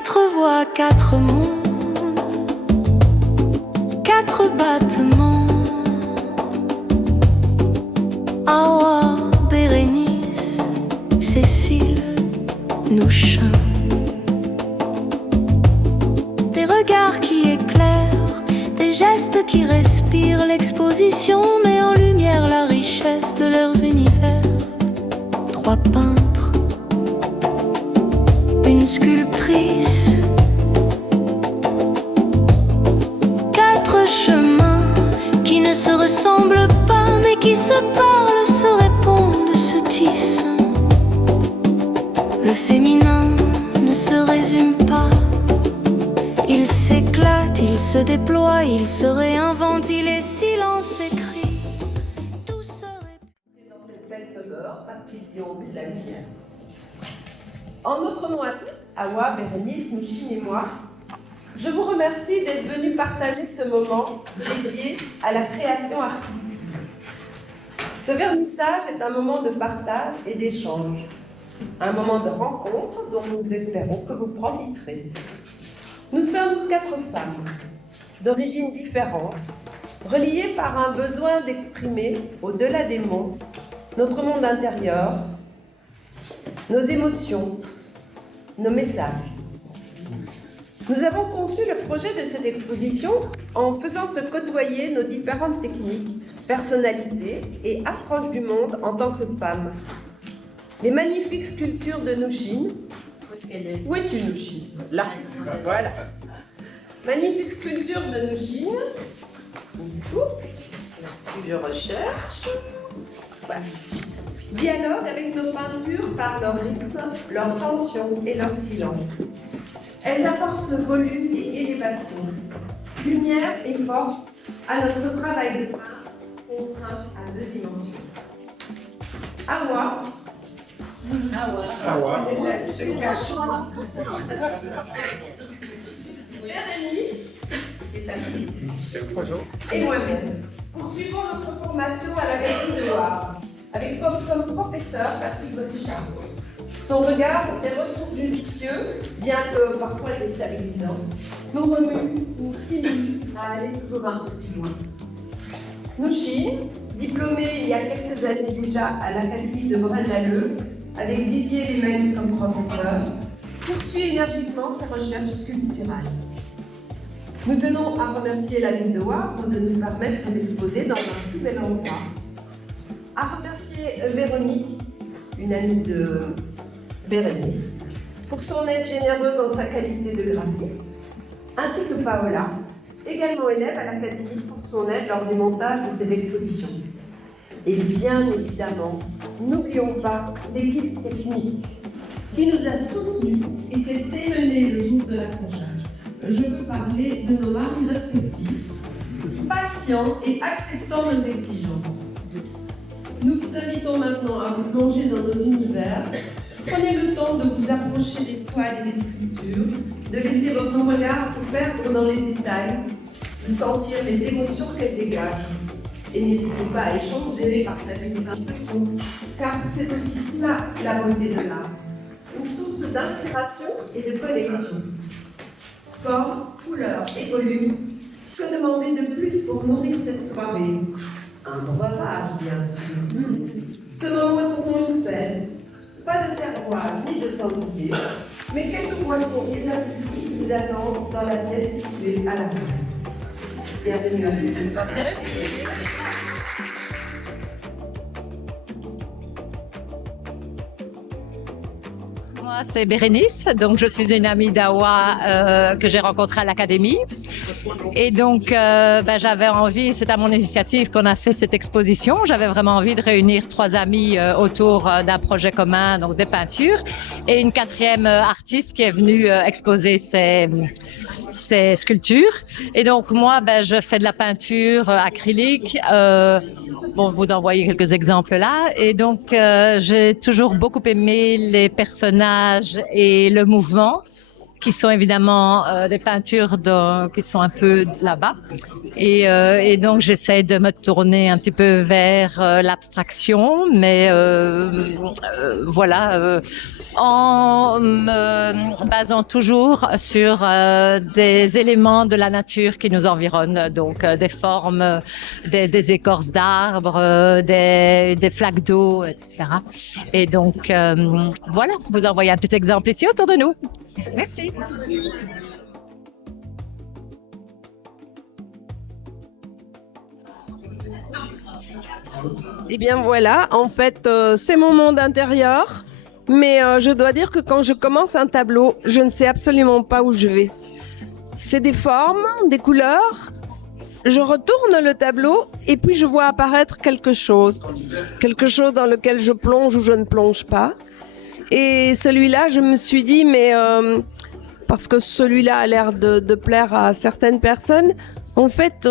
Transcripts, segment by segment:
Quatre voix, quatre mondes, quatre battements. Awa, Bérénice, Cécile, Nouchin. Des regards qui éclairent, des gestes qui respirent. L'exposition met en lumière la richesse de leurs univers. Trois peintres, une sculptrice, quatre chemins qui ne se ressemblent pas mais qui se parlent, se répondent, se tissent. Le féminin ne se résume pas, il s'éclate, il se déploie, il se réinvente, il est silence écrit. Tout se répond. Dans cette belle demeure parce qu'ils y ont vu de la lumière. En notre nom à tous, Awa, Bérénice, Nouchine et moi, je vous remercie d'être venus partager ce moment dédié à la création artistique. Ce vernissage est un moment de partage et d'échange, un moment de rencontre dont nous espérons que vous profiterez. Nous sommes quatre femmes, d'origines différentes, reliées par un besoin d'exprimer, au-delà des mots, notre monde intérieur, nos émotions, nos messages. Nous avons conçu le projet de cette exposition en faisant se côtoyer nos différentes techniques, personnalités et approches du monde en tant que femmes. Les magnifiques sculptures de Nouchine. Où es-tu, Nouchine? Là, voilà. Magnifique sculpture de Nouchine. Là-dessus, je recherche. Voilà. Dialogue avec nos peintures par leur rythme, leur tension et leur silence. Elles apportent volume et élévation, lumière et force à notre travail de peintre contraint à deux dimensions. Awa. Elle se cache. Bérénice et moi-même poursuivons notre formation à la Galerie de Loire avec comme professeur Patrick Richard. Son regard et ses retours judicieux, bien que parfois déstabilisants, nous remuent, nous stimulent à aller toujours un peu plus loin. Nouchine, diplômée il y a quelques années déjà à l'Académie de Braine-l'Alleud, avec Didier Lemens comme professeur, poursuit énergiquement ses recherches sculpturales. Nous tenons à remercier la ville de Wavre de nous permettre d'exposer dans un si bel endroit. À remercier Véronique, une amie de Bérénice, pour son aide généreuse en sa qualité de graphiste, ainsi que Paola, également élève à l'Académie, pour son aide lors du montage de cette exposition. Et bien évidemment, n'oublions pas l'équipe technique qui nous a soutenus et s'est démenée le jour de l'accrochage. Je veux parler de nos maris respectifs, patients et acceptant nos exigences. Nous vous invitons maintenant à vous plonger dans nos univers. Prenez le temps de vous approcher des toiles et des sculptures, de laisser votre regard se perdre dans les détails, de sentir les émotions qu'elles dégagent. Et n'hésitez pas à échanger, partager des impressions, car c'est aussi cela la beauté de l'art. Une source d'inspiration et de connexion. Forme, couleur et volume, que demander de plus pour nourrir cette soirée? Un breuvage, bien sûr. Ce moment est pour une fête. Pas de cervoise ni de sanglier, mais quelques boissons et qui vous attendent dans la pièce située à la fin. Bienvenue à vous. Moi, c'est Bérénice, donc je suis une amie d'Awa que j'ai rencontrée à l'Académie. Et donc, j'avais envie, c'est à mon initiative qu'on a fait cette exposition. J'avais vraiment envie de réunir trois amis autour d'un projet commun, donc des peintures, et une quatrième artiste qui est venue exposer ses sculptures. Et donc, moi, je fais de la peinture acrylique. Vous en voyez quelques exemples là. Et donc, j'ai toujours beaucoup aimé les personnages et le mouvement. qui sont évidemment des peintures qui sont un peu là-bas. Et donc, j'essaie de me tourner un petit peu vers l'abstraction, mais voilà, en me basant toujours sur des éléments de la nature qui nous environnent, donc des formes, des écorces d'arbres, des flaques d'eau, etc. Et donc, voilà, vous en voyez un petit exemple ici autour de nous. Merci. Eh bien voilà, en fait, c'est mon monde intérieur, mais je dois dire que quand je commence un tableau, je ne sais absolument pas où je vais. C'est des formes, des couleurs, je retourne le tableau et puis je vois apparaître quelque chose dans lequel je plonge ou je ne plonge pas. Et celui-là, je me suis dit, mais parce que celui-là a l'air de plaire à certaines personnes, en fait,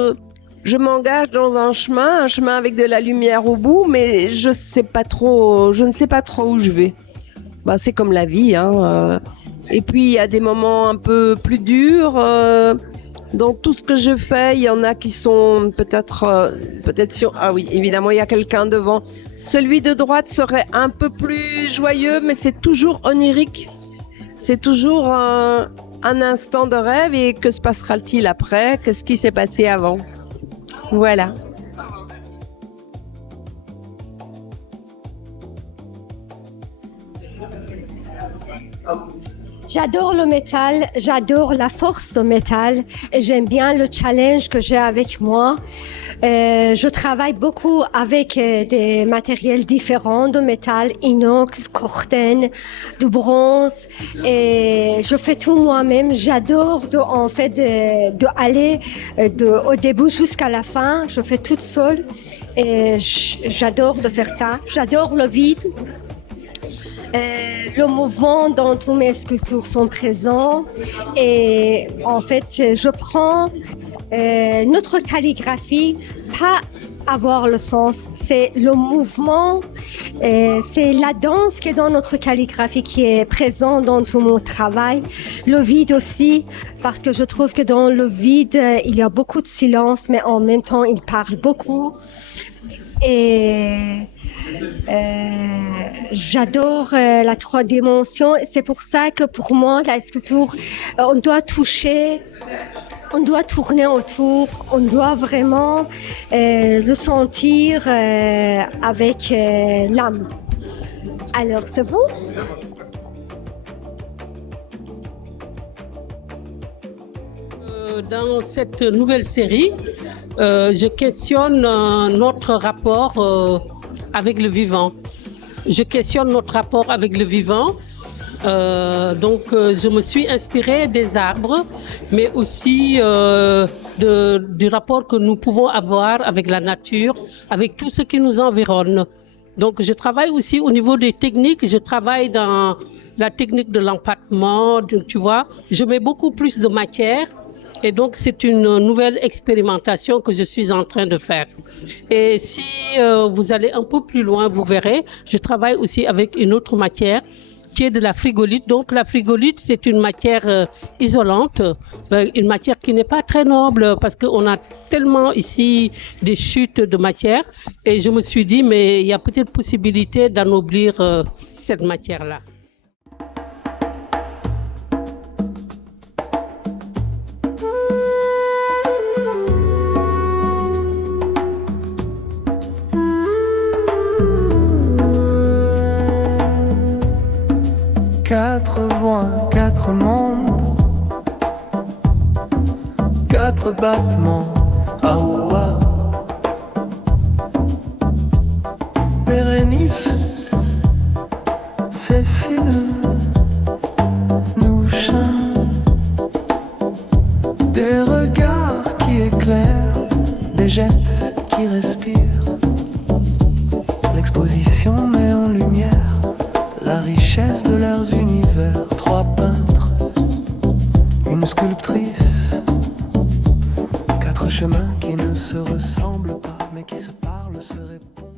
je m'engage dans un chemin avec de la lumière au bout, mais je ne sais pas trop où je vais. Bah, c'est comme la vie, hein. Et puis, il y a des moments un peu plus durs. Dans tout ce que je fais, il y en a qui sont peut-être sur... Ah oui, évidemment, il y a quelqu'un devant. Celui de droite serait un peu plus joyeux, mais c'est toujours onirique. C'est toujours un instant de rêve. Et que se passera-t-il après? Qu'est-ce qui s'est passé avant? Voilà. J'adore le métal, j'adore la force du métal et j'aime bien le challenge que j'ai avec moi. Je travaille beaucoup avec des matériels différents de métal, inox, corten, du bronze et je fais tout moi-même. J'adore aller au début jusqu'à la fin. Je fais toute seule et j'adore de faire ça. J'adore le vide. Le mouvement dans toutes mes sculptures sont présents et en fait je prends notre calligraphie, pas avoir le sens, c'est le mouvement, c'est la danse qui est dans notre calligraphie qui est présent dans tout mon travail, le vide aussi parce que je trouve que dans le vide il y a beaucoup de silence mais en même temps il parle beaucoup et j'adore la 3 dimensions. C'est pour ça que pour moi, la sculpture, on doit toucher, on doit tourner autour, on doit vraiment le sentir avec l'âme. Alors, c'est bon? Dans cette nouvelle série, je questionne notre rapport avec le vivant. Je questionne notre rapport avec le vivant. Je me suis inspirée des arbres, mais aussi du rapport que nous pouvons avoir avec la nature, avec tout ce qui nous environne. Donc, je travaille aussi au niveau des techniques. Je travaille dans la technique de l'empattement, tu vois. Je mets beaucoup plus de matière. Et donc, c'est une nouvelle expérimentation que je suis en train de faire. Et si vous allez un peu plus loin, vous verrez, je travaille aussi avec une autre matière qui est de la frigolite. Donc, la frigolite, c'est une matière isolante, une matière qui n'est pas très noble parce qu'on a tellement ici des chutes de matière. Et je me suis dit, mais il y a peut-être possibilité d'ennoblir cette matière-là. Quatre voix, quatre mondes, quatre battements, Aoua. Bérénice, Cécile, Noucha, des regards qui éclairent, des gestes qui respirent. L'exposition met en lumière la richesse de leurs univers. 3 peintres, une sculptrice, 4 chemins qui ne se ressemblent pas mais qui se parlent, se répondent.